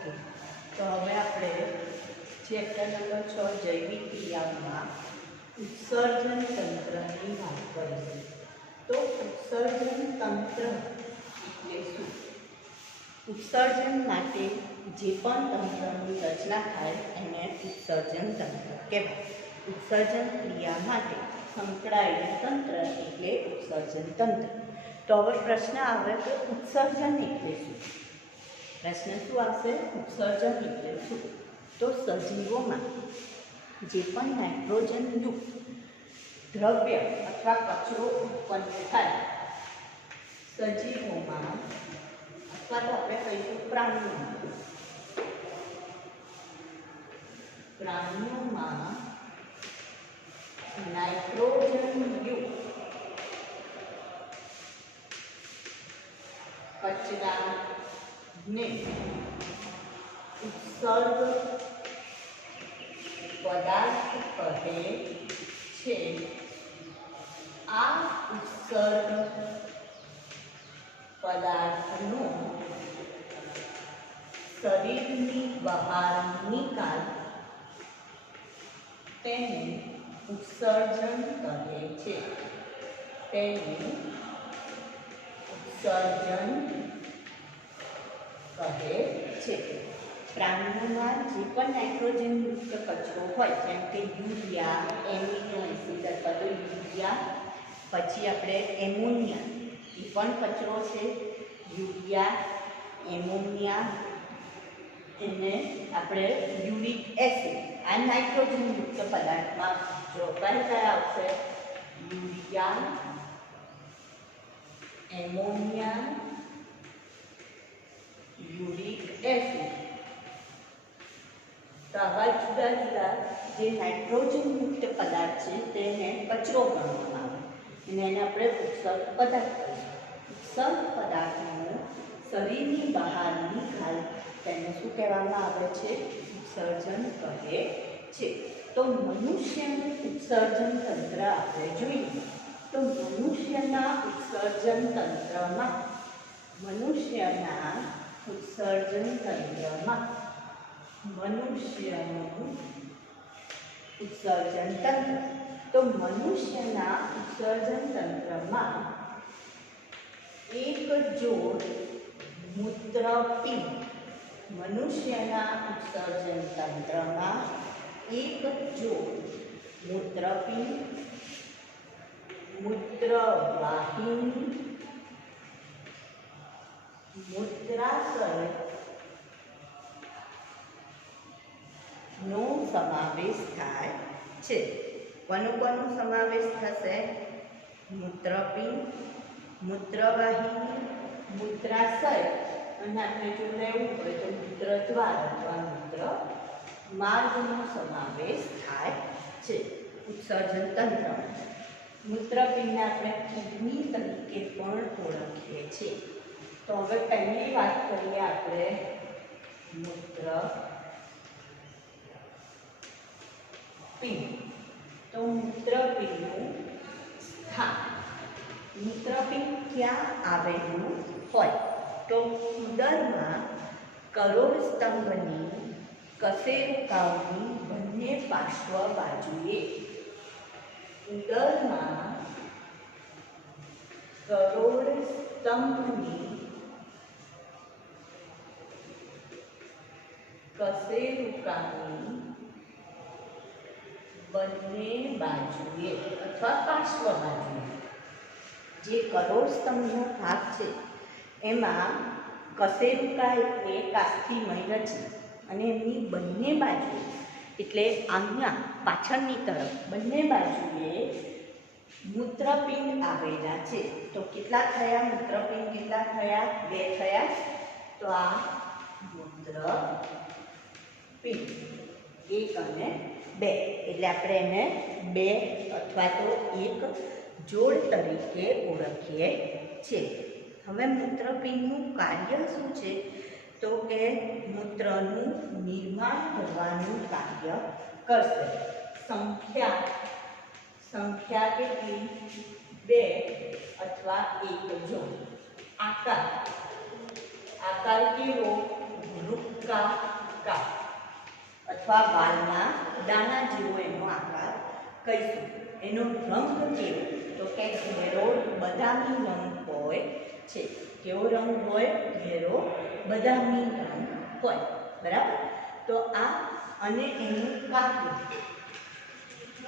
Okay, तो हमें આપણે ચેપ્ટર નંબર 6 જૈવિક ક્રિયાઓમાં ઉત્સર્જન તંત્રની વાત કરીશું। તો ઉત્સર્જન તંત્ર એટલે શું? ઉત્સર્જન માટે જે પણ તંત્રની રચના થાય એને ઉત્સર્જન તંત્ર કહેવાય। ઉત્સર્જન ક્રિયા માટે સંકળાયેલું તંત્ર એટલે ઉત્સર્જન તંત્ર। તો હવે પ્રશ્ન આવે કે ઉત્સર્જન એટલે શું? प्रश्न शू आवशे? उत्सर्जन एटले शुं? तो सजीवों जे पण नाइट्रोजन युक्त द्रव्य अथवा कचरो उत्पन्न थाय सजीवों अथवा तो आपणे कहीशुं प्राणियों नाइट्रोजन युक्त कचरा ने उत्सर्ग पदार्थ कहे छे। आ उत्सर्ग पदार्थनो शरीरनी बहार निकाल तेने उत्सर्जन कहे छे। तेने उत्सर्जन कहे छे। प्राणियों जे पण नाइट्रोजन युक्त कचरो होय जेम के यूरिया, एमिनो एसिड अथवा तो यूरिया, पछी आपणे एमोनिया ए पण कचरो छे। यूरिया, एमोनिया एने आपणे यूरिक एसिड आ नाइट्रोजन युक्त पदार्थ में जो कई आवशे यूरिया, एमोनिया, यूरिक एसिड। तो आवा जुदा जुदा जे नाइट्रोजन युक्त पदार्थ है तेने कचरो गणवामां आवे अने एने आपणे उत्सर्ग पदार्थ कहीशुं। उत्सर्ग पदार्थनो शरीरनी बहार निकाल तेने शुं कहेवामां आवे छे? उत्सर्जन कहे छे। तो मनुष्यनुं उत्सर्जन तंत्र आपणे जोईए। तो मनुष्यना उत्सर्जन तंत्रमां उत्सर्जन तंत्र उत्सर्जन तंत्र तो मनुष्यना उत्सर्जन तंत्र में एक जोड़ मूत्रपिंड मनुष्यना उत्सर्जन तंत्र में एक जोड़ मूत्रपिंड, मूत्रवाहिनी, मूत्राशय नो समावेश थाय छे। कोनो कोनो समावेश थशे? मूत्रपिंड, मूत्रवाहिनी, मूत्राशय अने आपणे जो लेवुं होय तो मूत्रद्वार अथवा मूत्र मार्गनो समावेश थाय छे। उत्सर्जन तंत्र मूत्रपिंडने आपणे किडनी तरीके पण ओळखीए छीए। तो हवे पहली बात करिए आपणे मूत्रपिंड। तो मूत्रपिंडनुं स्थान मूत्रपिंड क्या आवेलुं होय? तो उदरमां करोड़ स्तंभनी कशेरुकाओनी बंने पार्श्व बाजुए उदरमां करोड़ स्तंभनी कशेरुकानी बंने बाजुए अथवा पार्श्व बाजुए जे करोड़ स्तंभनो भाग छे एमां कशेरुका एटले कास्थीमय रचना अने एमनी बंने बाजुए एटले आंगना पाछळनी तरफ बंने बाजुए मूत्रपिंड आवेला छे। तो केटला थया मूत्रपिंड? केटला थया? 2 थया। तो आ मूत्रपिंड 1 અને 2 એટલે આપણે એને 2 अथवा तो 1 जोड़ तरीके ओळखीए छीए। हवे मूत्रपिंडनुं कार्य शुं छे? तो के मूत्रनुं निर्माण करवानुं कार्य करशे। संख्या केटली? 2 अथवा 1 जोड़। आकार केवो? वृक्क કા કા અથવા વાલના દાણા જેવો એનો આકાર કહીશું. એનો રંગ કેવો? તો કે ઘેરો બદામી રંગ હોય છે. કેવો રંગ હોય? ઘેરો બદામી રંગ હોય. બરાબર. તો આ અને એનું કાર્ય,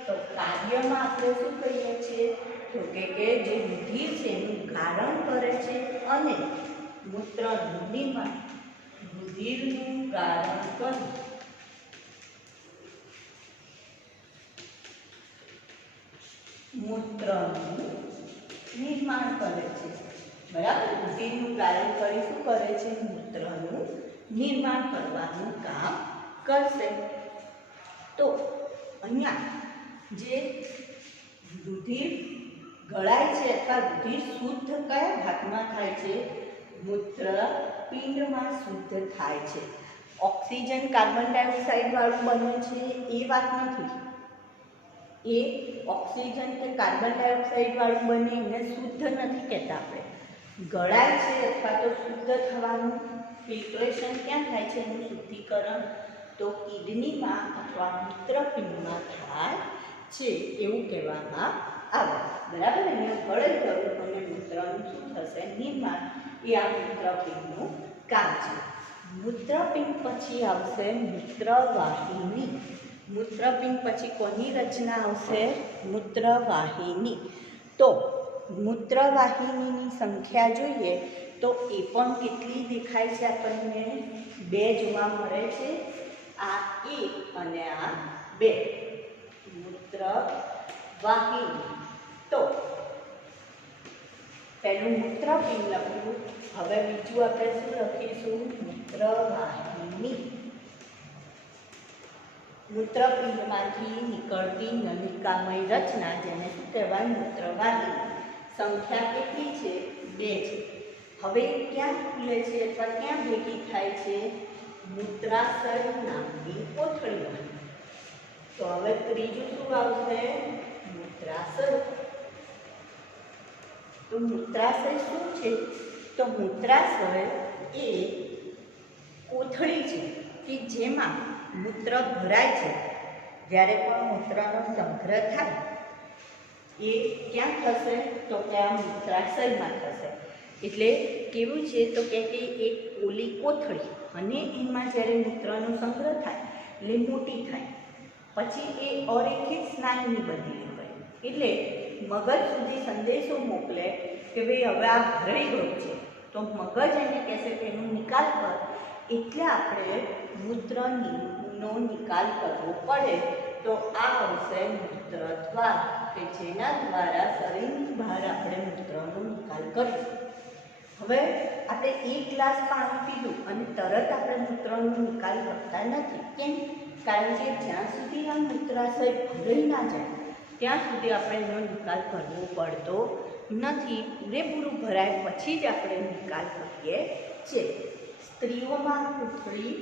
તો કાર્યમાં આપણે શું કહીએ છીએ? તો કે જે રુધિર છે એનું ગારણ કરે છે અને મૂત્ર રુધિરમાં રુધિરનું ગારણ કરી મૂત્રનું નિર્માણ કરે છે. બરાબર. રુધિરનું ગારણ કરી શું કરે છે? મૂત્રનું નિર્માણ કરવાનું કામ કરશે. તો અહીંયા જે રુધિર ગળાય છે અથવા રુધિર શુદ્ધ કયા ભાગમાં થાય છે? મૂત્રપિંડમાં શુદ્ધ થાય છે. ઓક્સિજન કાર્બન ડાયોક્સાઇડ વાળું બને છે એ વાત નથી. એ ઓક્સિજન કે કાર્બન ડાયોક્સાઇડ વાળું બને એને શુદ્ધ નથી કહેતા આપણે. ગળાય છે અથવા તો શુદ્ધ થવાનું ફિલ્ટ્રેશન ક્યાં થાય છે? એનું શુદ્ધિકરણ તો કિડનીમાં અથવા મૂત્રપિંડમાં થાય છે એવું કહેવામાં આવે. બરાબર. અહીંયા ગળાઈ ગયું અને મૂત્રનું શું થશે? નિર્માણ. એ આ મૂત્રપિંડનું કામ છે. મૂત્રપિંડ પછી આવશે મૂત્રવાહિની. મૂત્રપિંડ પછી કોની રચના આવશે? મૂત્રવાહિની. તો મૂત્રવાહિનીની સંખ્યા જોઈએ તો એ પણ કેટલી દેખાય છે આપણને? 2 જોવા મળે છે. આ 1 અને આ 2 મૂત્રવાહિની. તો પહેલું મૂત્રપિંડ લખ્યું. હવે બીજું આપણે શું લખીશું? મૂત્રવાહિની. મૂત્રપિંડમાંથી નીકળતી નલિકામય રચના જેને શું કહેવાય? મૂત્રવાહિની. સંખ્યા કેટલી છે? 2 છે. હવે ક્યાં ખુલે છે અથવા ક્યાં ભેગી થાય છે? મૂત્રાશય નામની કોથળીમાં. તો હવે ત્રીજું શું આવશે? મૂત્રાશય. તો મૂત્રાશય શું છે? તો મૂત્રાશય એ કોથળી છે કે જેમાં મૂત્ર ભરાય છે. જ્યારે પણ મૂત્રનો સંગ્રહ થાય એ ક્યાં થશે? તો કે આ મૂત્રાશયમાં થશે. એટલે કેવું છે? તો કે એક ઓલી કોથળી અને એમાં જ્યારે મૂત્રનો સંગ્રહ થાય એટલે મોટી થાય. પછી એ અરેખિત સ્નાયુની બનેલી હોય. એટલે મગજ સુધી સંદેશો મોકલે કે ભાઈ હવે આ ભરાઈ ગયું છે. તો મગજ એને કહેશે કે એનો નિકાલ કર. એટલે આપણે મૂત્રનો નિકાલ કરવો પડે. તો આ આવશે મૂત્રદ્વાર કે જેના દ્વારા શરીરની બહાર આપણે મૂત્રનો નિકાલ કરીશું. હવે આપણે 1 ગ્લાસ પાણી પીધું અને તરત આપણે મૂત્રનો નિકાલ કરતા નથી. કેમ? કારણ કે જ્યાં સુધી આ મૂત્રાશય ભરાઈ ના જાય ત્યાં સુધી આપણે એનો નિકાલ કરવો પડતો નથી. પૂરેપૂરું ભરાય પછી જ આપણે નિકાલ કરીએ છીએ. સ્ત્રીઓમાં કોથળી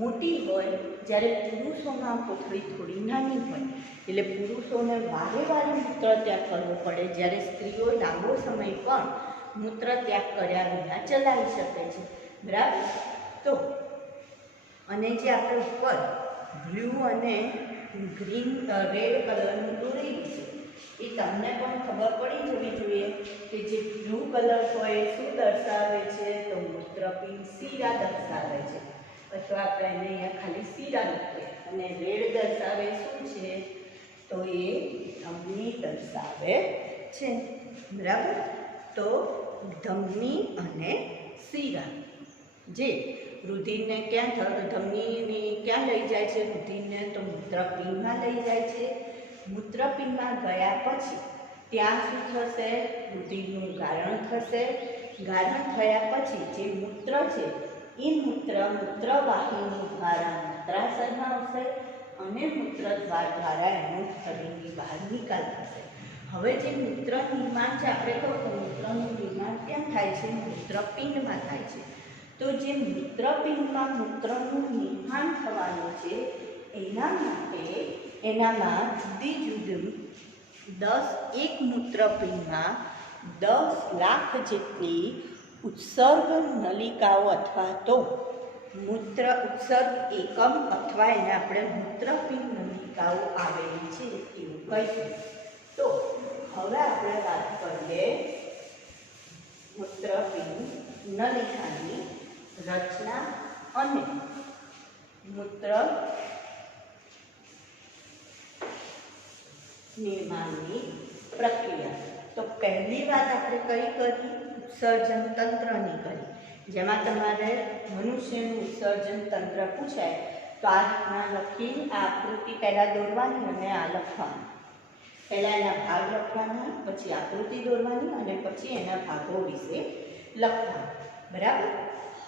મોટી હોય જ્યારે પુરુષોમાં કોથળી થોડી નાની હોય. એટલે પુરુષોને વારે વારે મૂત્ર ત્યાગ કરવો પડે, જ્યારે સ્ત્રીઓ લાંબો સમય પણ મૂત્ર ત્યાગ કર્યા વિના ચલાવી શકે છે. બરાબર. તો અને જે આપણે ઉપર બ્લુ અને ગ્રીન રેડ કલરનું દોરેલું છે એ તમને પણ ખબર પડી જવી જોઈએ કે જે બ્લુ કલર હોય એ શું દર્શાવે છે? તો મૂત્રપિંડ શીરા દર્શાવે છે. અથવા આપણે એને અહીંયા ખાલી શીરા લખીએ. અને રેડ દર્શાવે શું છે? તો એ ધમની દર્શાવે છે. બરાબર. તો ધમની અને શીરા જે રુધિરને ક્યાં ધમનીને ક્યાં લઈ જાય છે? રુધિરને તો મૂત્રપિંડમાં લઈ જાય છે. મૂત્રપિંડમાં ગયા પછી ત્યાં શું થશે? રુધિરનું ગારણ થશે. ગારણ થયા પછી જે મૂત્ર છે એ મૂત્રવાહિની દ્વારા મૂત્રાશયમાં આવશે અને મૂત્રદ્વાર દ્વારા એનો શરીરની બહાર નિકાલ થશે. હવે જે મૂત્ર નિર્માણ છે આપણે કહું તો મૂત્રનું નિર્માણ ક્યાં થાય છે? મૂત્રપિંડમાં થાય છે. તો જે મૂત્રપિંડમાં મૂત્રનું નિર્માણ થવાનું છે એના માટે એનામાં જુદી જુદી એક મૂત્રપિંડમાં 10 લાખ જેટલી ઉત્સર્ગ નલિકાઓ અથવા તો મૂત્ર ઉત્સર્ગ એકમ અથવા એને આપણે મૂત્રપિંડ નલિકાઓ આવેલી છે એવું કહીશું. તો હવે આપણે વાત કરીએ મૂત્રપિંડ નલિકાની રચના અને મૂત્ર નિર્માણની પ્રક્રિયા. તો પહેલી વાત આપણે કઈ કરી? ઉત્સર્જન તંત્રની કરી, જેમાં તમારે મનુષ્યનું ઉત્સર્જન તંત્ર પૂછાય તો આ રીતના લખી આ આકૃતિ પહેલાં દોરવાની અને આ લખવાનું. પહેલાં એના ભાગ લખવાના, પછી આકૃતિ દોરવાની અને પછી એના ભાગો વિશે લખવાનું. બરાબર.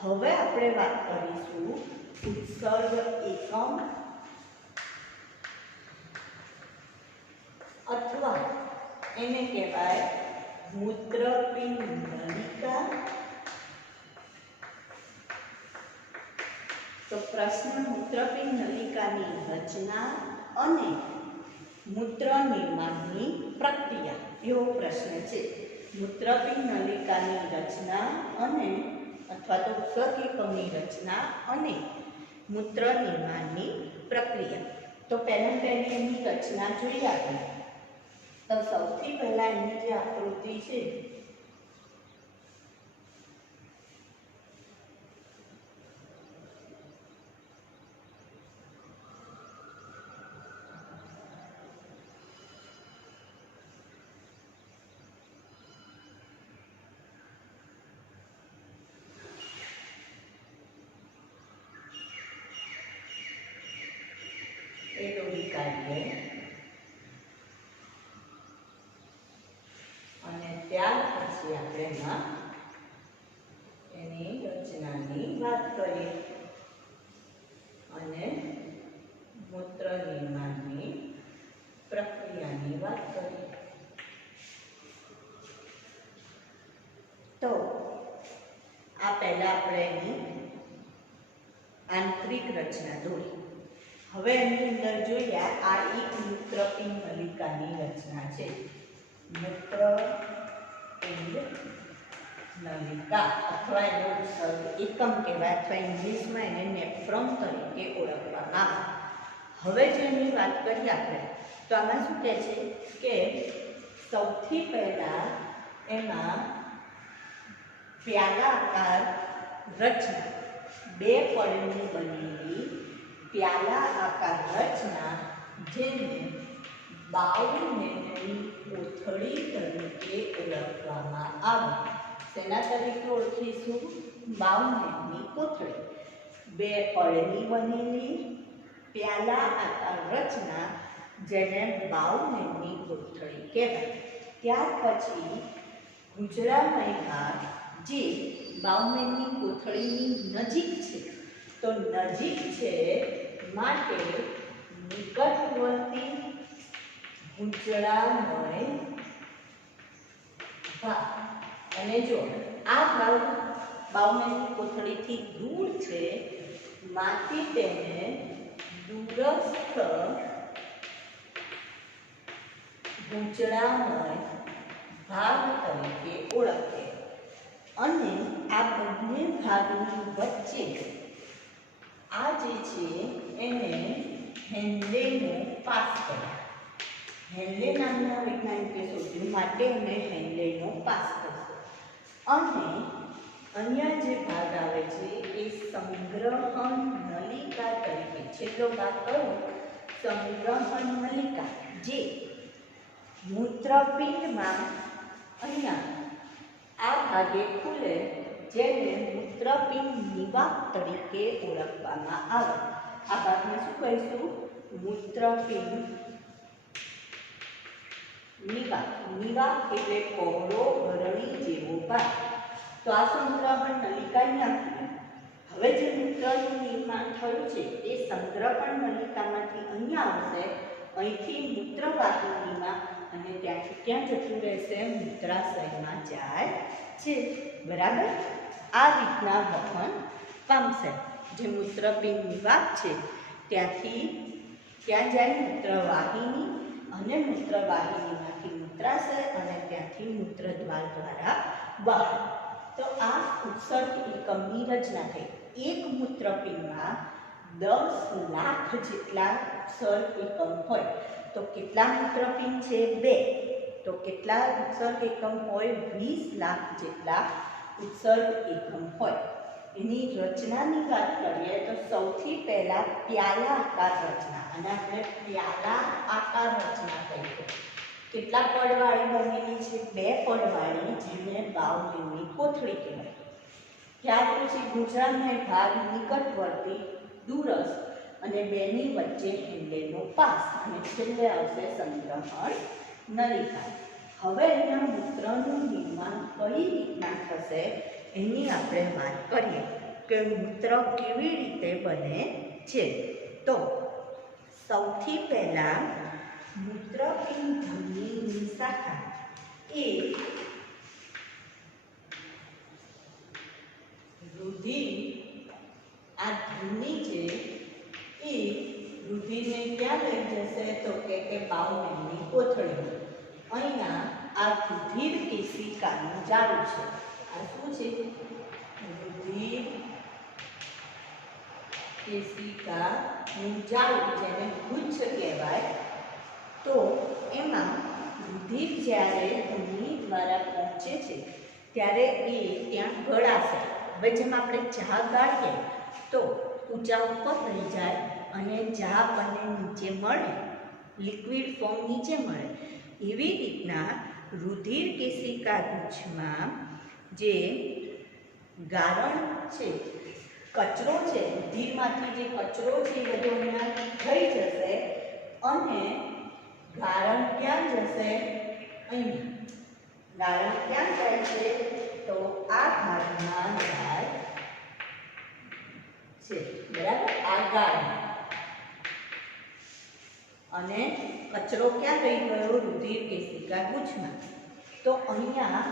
હવે આપણે વાત કરીશું ઉત્સર્ગ એકમ અથવા એને કહેવાય મૂત્રપિંડ નલિકા. તો પ્રશ્ન મૂત્રપિંડ નલિકાની રચના અને મૂત્ર નિર્માણની પ્રક્રિયા એવો પ્રશ્ન છે. મૂત્રપિંડ નલિકાની રચના અને અથવા તો ઉત્સર્ગ એકમની રચના અને મૂત્ર નિર્માણની પ્રક્રિયા. તો પહેલાં એની રચના જોઈએ આપણે. તો સૌથી પહેલાં એની જે આકૃતિ છે એ દોરી કાઢીએ અને ત્યાર પછી આપણે એમાં એની રચનાની વાત કરીએ અને મૂત્ર નિર્માણની પ્રક્રિયાની વાત કરીએ. તો આ પહેલા આપણે એની આંતરિક રચના દોરી. હવે એની અંદર જોઈએ આ એક મૂત્રપિંડ નલિકાની રચના છે. મૂત્રપિંડ નલિકા અથવા એનો ઉત્સર્ગ એકમ કહેવાય અથવા ઇંગ્લિશમાં એને નેફ્રોન તરીકે ઓળખવામાં આવે. હવે જો એની વાત કરીએ આપણે તો આમાં શું કહે છે કે સૌથી પહેલાં એમાં પ્યાલા આકાર રચના, બે પળની બનેલી પ્યાલા આકાર રચના જેને બાઉમેનની કોથળી તરીકે ઓળખવામાં આવે. શેના તરીકે ઓળખીશું? બાઉમેનની કોથળી. બે પળની બનેલી પ્યાલા આકાર રચના જેને બાઉમેનની કોથળી કહેવાય. ત્યાર પછી ગુજરામય ભાગ જે બાઉમેનની કોથળીની નજીક છે. તો નજીક છે માટે નિકટવર્તી ગુજરામય ભાગ. અને જો આ ભાગ બાઉમેનની કોથળીથી દૂર છે માટે તેને દૂરસ્થ ગુજરામય ભાગ તરીકે ઓળખે. અને આ બંને ભાગની વચ્ચે આ જે છે એને હેન્લેનો પાસ કર્યો. હેન્લે નામના વૈજ્ઞાનિકે શોધ્યું માટે એને હેન્લેનો પાસ કર્યો. અને અહીંયા જે ભાગ આવે છે એ સંગ્રહણ નલિકા તરીકે, છેલ્લો ભાગ કયો? સંગ્રહણ નલિકા, જે મૂત્રપિંડમાં અહીંયા આ ભાગે ખુલે જેને મૂત્રપિંડ નિવાક તરીકે ઓળખવામાં આવે. આ ભાગને શું કહીશું? મૂત્રપિંડ નિવાક. નિવાક એટલે પહોળો ગરણી જેવો ભાગ. તો આ સંગ્રહણ નલિકાની આકૃતિ. હવે જે મૂત્રનું નિર્માણ થયું છે તે સંગ્રહણ નલિકામાંથી અહીંયા આવશે, અહીંથી મૂત્રવાહિનીમાં અને ત્યાંથી ક્યાં જતું રહેશે? મૂત્રાશયમાં જાય છે. બરાબર. આ રીતના વહન પામશે. જે મૂત્રપિંડ નિવાક છે ત્યાંથી ક્યાં જાય? મૂત્રવાહિની, અને મૂત્રવાહિનીમાંથી મૂત્રાશય અને ત્યાંથી મૂત્રદ્વાર દ્વારા બહાર. તો આ ઉત્સર્ગ એકમની રચના થઈ. એક મૂત્રપિંડમાં 10 લાખ જેટલા ઉત્સર્ગ એકમ હોય તો કેટલા મૂત્રપિંડ છે? 2. તો કેટલા ઉત્સર્ગ એકમ હોય? 20 લાખ જેટલા ઉત્સર્ગ એકમ હોય. એની રચનાની વાત કરીએ તો સૌથી પહેલા પ્યાલા આકાર રચના, અને આપણે પ્યાલા આકાર રચના કહીએ. કેટલા પડવાળી બનેલી છે? 2 પડવાળી, જેને બાવલીની કોથળી કહેવાય. ત્યાર પછી ગુંજરામય ભાગ નિકટવર્તી દૂરસ્થ અને બેની વચ્ચે હેન્ડેલનો પાસ, અને છેલ્લે આવશે સંગ્રહણ નલિકા. હવે અહીંયા મૂત્રનું નિર્માણ કઈ રીતના થશે એની આપણે વાત કરીએ કે મૂત્ર કેવી રીતે બને છે. તો સૌથી પહેલા મૂત્રપિંડ ધમનીની શાખા એ રુધિર, આ ધમની છે એ રુધિરને ક્યાં લઈ જશે? તો કે બાવલીની કોથળીમાં. અહીંયા આ રુધિર કેશિકાનું જાળું છે. આ શું છે? રુધિર કેશિકાનું જાળું, જેને ગુચ્છ કહેવાય. તો એમાં રુધિર જ્યારે ધમની દ્વારા પહોંચે છે ત્યારે એ ત્યાં ગળાશે. હવે જેમ આપણે ચા ગાળીએ તો ઊંચા ઉપર રહી જાય અને ચા આપણને નીચે મળે, લિક્વિડ ફોર્મ નીચે મળે, એવી રીતના રુધિર કેશિકા ગુચ્છમાં જે ગારણ છે, કચરો છે, રુધિરમાંથી જે કચરો છે એ બધો અહીંયા થઈ જશે અને ગારણ ક્યાં જશે? અહીં. ગારણ ક્યાં જાય છે? તો આ ભાગમાં જાય છે. બરાબર? આ ગારણ. અને કચરો ક્યાં રહી ગયો? રુધિર કેશિકા ગુચ્છમાં. તો અહીંયા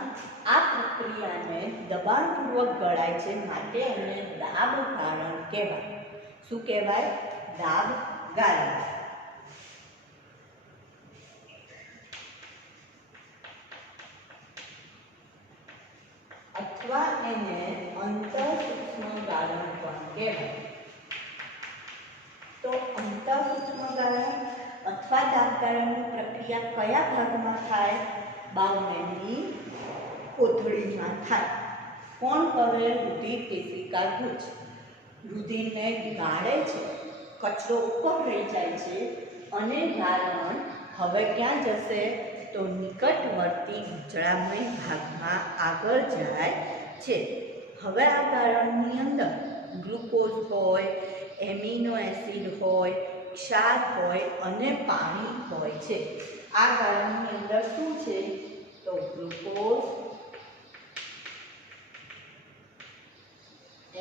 આ પ્રક્રિયાને દબાણપૂર્વક ગળાય છે, માટે એને દાબ ગાળણ કહેવાય. શું કહેવાય? દાબ ગાળણ. અથવા એને અંતઃસૂક્ષ્મ ગાળણ પણ કહેવાય. તો અંતઃસૂક્ષ્મ ગાળણ અથવા દાબ ગાળણની પ્રક્રિયા કયા ભાગમાં થાય? બાવલીની કોથળીમાં થાય. કોણ કરે? રુધિર કેશિકા ગુચ્છ. રુધિરને ગાળે છે, કચરો ઉપર રહી જાય છે અને ગાળણ હવે ક્યાં જશે? તો નિકટવર્તી ગુંજરામય ભાગમાં આગળ જાય છે. હવે આ ગાળણની અંદર ગ્લુકોઝ હોય, એમિનો એસિડ હોય, ક્ષાર હોય અને પાણી હોય છે. આ ગાળણની અંદર શું છે? તો ગ્લુકોઝ,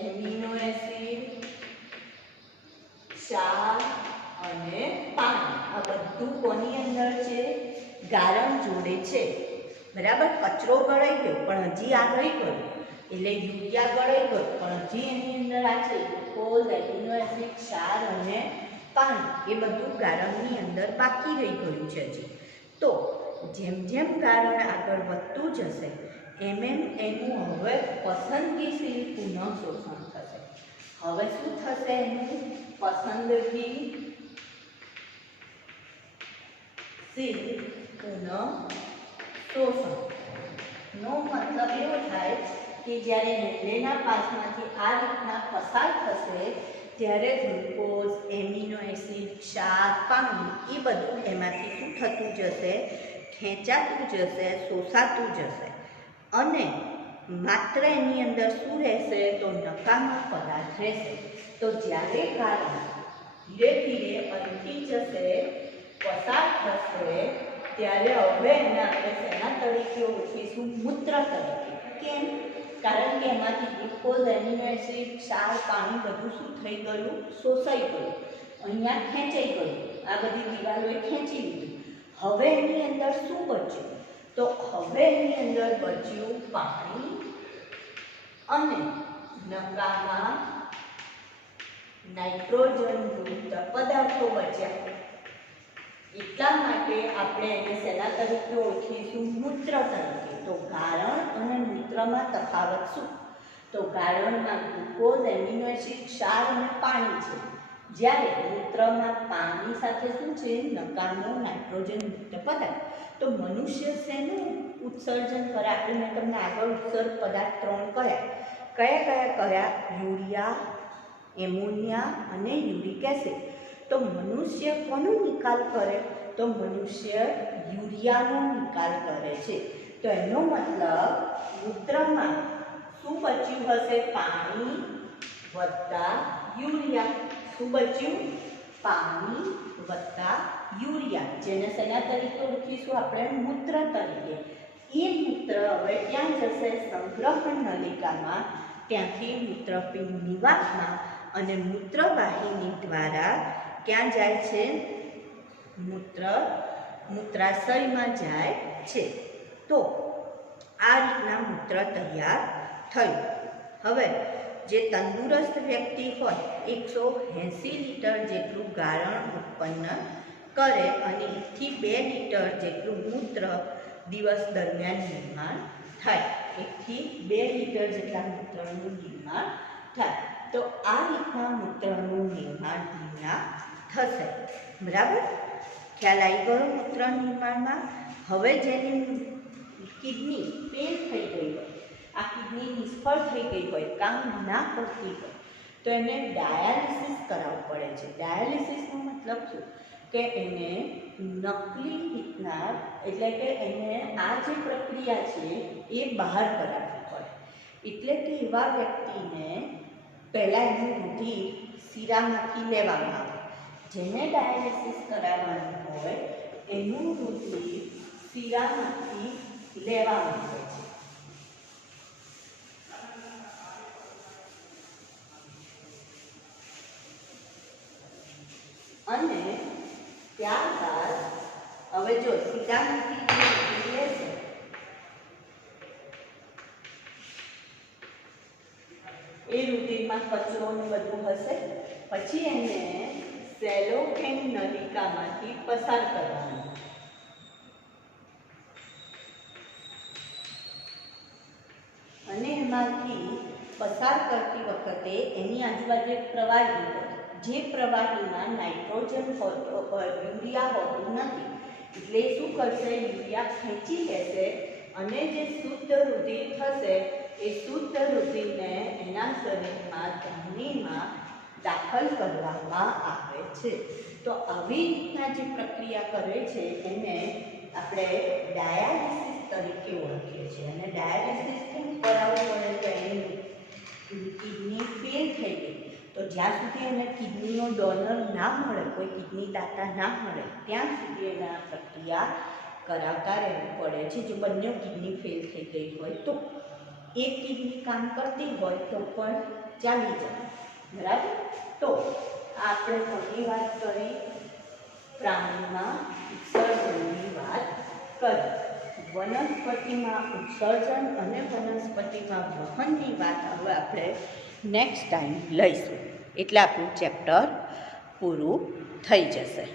એમિનો એસિડ, ક્ષાર અને પાણી. આ બધું કોની અંદર છે? ગાળણ જોડે છે. બરાબર? કચરો ગળાઈ ગયો પણ હજી આ રહી ગયું, એટલે યુરિયા ગળાઈ ગયો પણ હજી એની અંદર આ છે ગ્લુકોઝ, એમિનો એસિડ, ક્ષાર અને પાણી. એ બધું ગાળણની અંદર બાકી રહી ગયું છે હજી. તો જેમ જેમ ગાળણ આગળ વધતું જશે એમ એનું હવે પસંદગીશીલ પુનઃ શોષણ થશે. હવે શું થશે? એનું પસંદગીશીલ પુનઃ શોષણ નો મતલબ એવો થાય કે જ્યારે હેન્ડેના પાસમાંથી આ રીતના પસાર થશે ત્યારે ગ્લુકોઝ, એમિનો એસિડ, ક્ષાર, પાણી એ બધું એમાંથી શું થતું જશે? ખેંચાતું જશે, શોષાતું જશે અને માત્ર એની અંદર શું રહેશે? તો નકામા પદાર્થ રહેશે. તો જ્યારે ગાળણ ધીરે ધીરે અંટી જશે, પસાર થશે, ત્યારે હવે એને આપણે શેના તરીકે ઓળખીશું? મૂત્ર તરીકે. કેમ? કારણ કે એમાંથી ગ્લુકોઝ, એમિનો એસિડ, ક્ષાર, પાણી બધું શું થઈ ગયું? શોષાઈ ગયું. અહીંયા ખેંચાઈ ગયું. આ બધી દિવાલોએ ખેંચી લીધું. હવે એની અંદર શું બચ્યું? તો હવે એની અંદર બચ્યું પાણી અને નકામા નાઇટ્રોજનયુક્ત પદાર્થો બચ્યા. એટલા માટે આપણે એને શેના તરીકે ઓળખીશું? મૂત્ર તરીકે. તો ગાળણ અને મૂત્રમાં તફાવત શું? તો ગાળણમાં ગ્લુકોઝ, એમિનો એસિડ, ક્ષાર અને પાણી છે. જ્યારે મૂત્રમાં પાણી સાથે શું છે? નકામો નાઇટ્રોજન યુક્ત પદાર્થ. તો મનુષ્ય શેનું ઉત્સર્જન કરે? આપણે મેં તમને આગળ ઉત્સર્ગ પદાર્થ 3 કયા? યુરિયા, એમોનિયા અને યુરિક એસિડ. તો મનુષ્ય કોનો નિકાલ કરે? તો મનુષ્ય યુરિયાનો નિકાલ કરે છે. તો એનો મતલબ મૂત્રમાં શું બચ્યું હશે? પાણી વત્તા યુરિયા. શું બચ્યું? પાણી વત્તા યુરિયા, જેને શેના તરીકે ઓળખીશું આપણે? મૂત્ર તરીકે. એ મૂત્ર હવે ક્યાં જશે? સંગ્રહણ નલિકામાં, ત્યાંથી મૂત્રપિંડની વાતમાં અને મૂત્રવાહિની દ્વારા ક્યાં જાય છે? મૂત્રાશયમાં જાય છે. તો આ રીતના મૂત્ર તૈયાર થયું. હવે જે તંદુરસ્ત વ્યક્તિ હોય 180 લીટર જેટલું ગાળણ ઉત્પન્ન કરે અને 1 થી 2 લીટર જેટલું મૂત્ર દિવસ દરમિયાન નિર્માણ થાય. 1 થી 2 લીટર જેટલા મૂત્રનું નિર્માણ થાય. તો આ રીતના મૂત્રનું નિર્માણ થશે. બરાબર? ખ્યાલ આવી ગયો મૂત્ર નિર્માણમાં? હવે જેની કિડની ફેલ થઈ ગઈ હોય, આ કિડની નિષ્ફળ થઈ ગઈ હોય, કામ ના કરતી હોય, તો એને ડાયાલિસિસ કરાવવું પડે છે. ડાયાલિસિસનો મતલબ શું? કે એને નકલી રીતના, એટલે કે એને આ જે પ્રક્રિયા છે એ બહાર કરાવવી પડે. એટલે કે એવા વ્યક્તિને પહેલાં એનું રુધિર શીરામાંથી લેવામાં આવે. જેને ડાયાલિસિસ કરાવવાનું હોય એનું રુધિર શીરામાંથી લેવામાં આવે છે. અને ત્યારબાદ હવે જો શીરામાંથી લેશે એ રુધિરમાં કચરો ને બધું હશે, પછી એને સેલોકેન નલિકામાંથી પસાર કરવાનું. અને એમાંથી પસાર કરતી વખતે એની આજુબાજુ એક પ્રવાહી હોય, જે પ્રવાહીમાં નાઇટ્રોજન યુરિયા હોતું નથી. એટલે શું કરશે? યુરિયા ખેંચી લેશે અને જે શુદ્ધ રુધિર થશે એ શુદ્ધ રુધિરને એના શરીરમાં ધમનીમાં દાખલ કરવામાં આવે છે. તો આવી રીતના જે પ્રક્રિયા કરે છે એને આપણે ડાયાલિસિસ તરીકે ઓળખીએ છીએ. અને ડાયાલિસિસ કેમ કરાવવું પડે? તો એની કિડની ફેલ થઈ ગઈ, તો જ્યાં સુધી એને કિડનીનો ડોનર ના મળે, કોઈ કિડની દાતા ના મળે, ત્યાં સુધી એને આ પ્રક્રિયા કરાવતા રહેવું પડે છે. જો બંને કિડની ફેલ થઈ ગઈ હોય તો, એક કિડની કામ કરતી હોય તો પણ ચાલી જાય. બરાબર? તો આપણે કોની વાત કરી? પ્રાણીમાં ઉત્સર્જનની વાત કરી. વનસ્પતિમાં ઉત્સર્જન અને વનસ્પતિમાં વહનની વાત હવે આપણે નેક્સ્ટ ટાઈમ લઈશું. એટલે આપણું ચેપ્ટર પૂરું થઈ જશે.